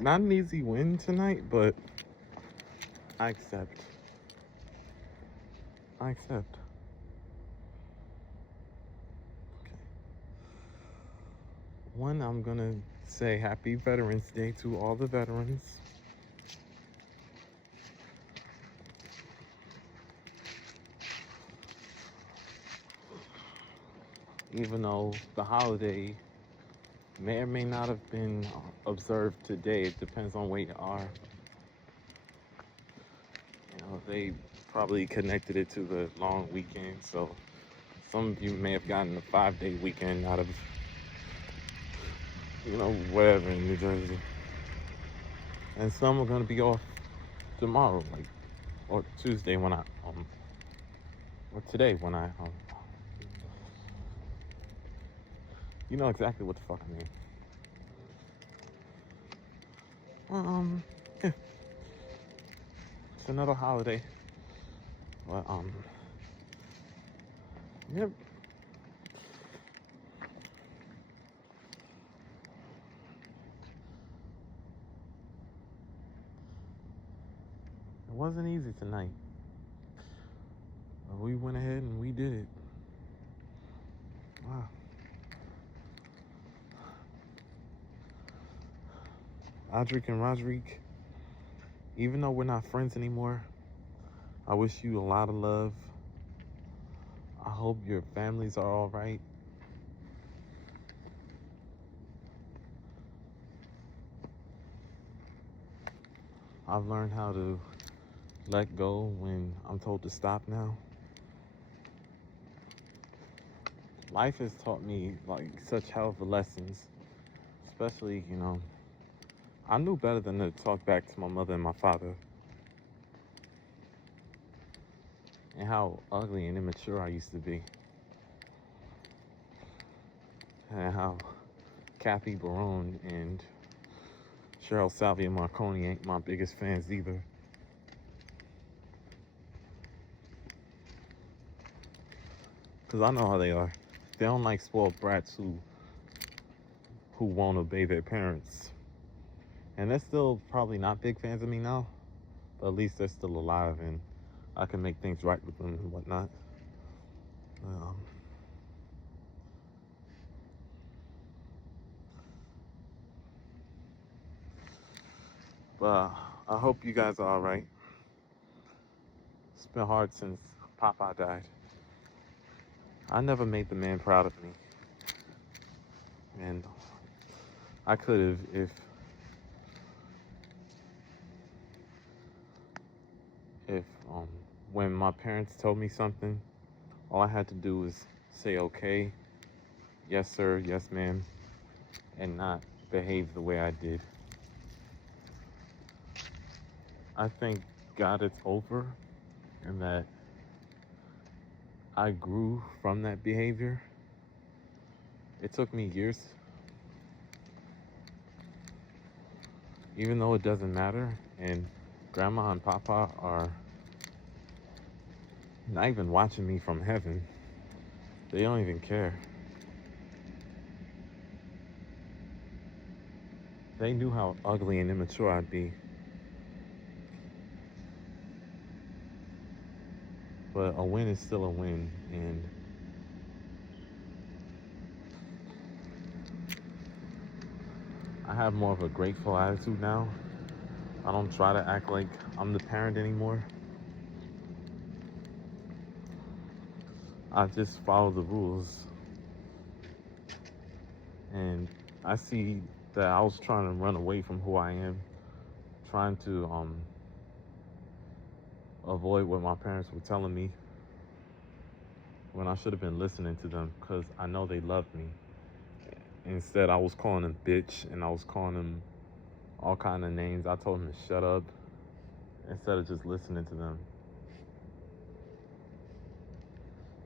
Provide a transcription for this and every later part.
Not an easy win tonight, but I accept. I accept. Okay. One, I'm gonna say happy Veterans Day to all the veterans. Even though the holiday may or may not have been observed today, it depends on where you are. They probably connected it to the long weekend, so some of you may have gotten a 5 day weekend out of, wherever in New Jersey. And some are gonna be off tomorrow, like, or Tuesday when or today when you know exactly what the fuck I mean. Um, yeah, it's another holiday. But yep. It wasn't easy tonight. But we went ahead and we did it. Wow. Adric and Rodrigue, even though we're not friends anymore, I wish you a lot of love. I hope your families are all right. I've learned how to let go when I'm told to stop now. Life has taught me like such hell of lessons, especially, I knew better than to talk back to my mother and my father, and how ugly and immature I used to be, and how Kathy Barone and Cheryl Salvia Marconi ain't my biggest fans either. Because I know how they are. They don't like spoiled brats who won't obey their parents. And they're still probably not big fans of me now, but at least they're still alive and I can make things right with them and whatnot. Um, but I hope you guys are all right. It's been hard since Papa died. I never made the man proud of me, and I could have if when my parents told me something, all I had to do was say okay, yes sir, yes ma'am, and not behave the way I did. I thank God it's over and that I grew from that behavior. It took me years, even though it doesn't matter, and grandma and papa are not even watching me from heaven. They don't even care. They knew how ugly and immature I'd be. But a win is still a win, and I have more of a grateful attitude now. I don't try to act like I'm the parent anymore. I just follow the rules. And I see that I was trying to run away from who I am, trying to avoid what my parents were telling me when I should have been listening to them because I know they loved me. Instead, I was calling them bitch and I was calling them all kind of names. I told them to shut up instead of just listening to them.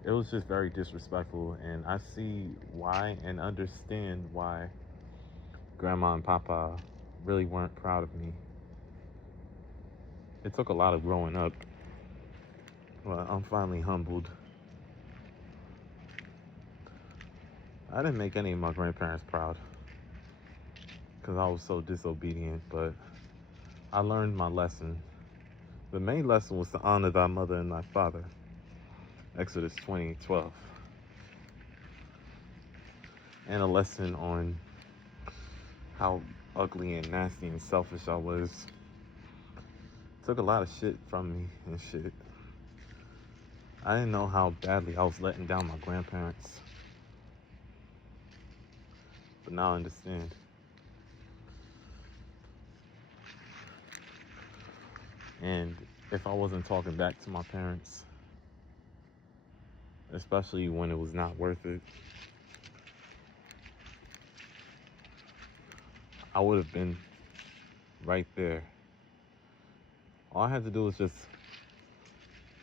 It was just very disrespectful, and I see why and understand why grandma and papa really weren't proud of me. It took a lot of growing up, but I'm finally humbled. I didn't make any of my grandparents proud because I was so disobedient, but I learned my lesson. The main lesson was to honor thy mother and thy father. Exodus 20:12. And a lesson on how ugly and nasty and selfish I was. Took a lot of shit from me and shit. I didn't know how badly I was letting down my grandparents. But now I understand. And if I wasn't talking back to my parents, especially when it was not worth it, I would have been right there. All I had to do was just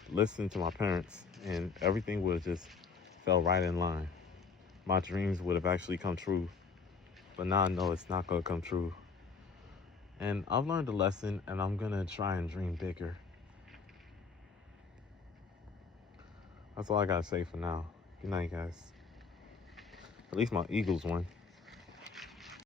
listen to my parents, and everything would have just fell right in line. My dreams would have actually come true, but now I know it's not gonna come true. And I've learned a lesson, and I'm gonna try and dream bigger. That's all I gotta say for now. Good night, guys. At least my Eagles won.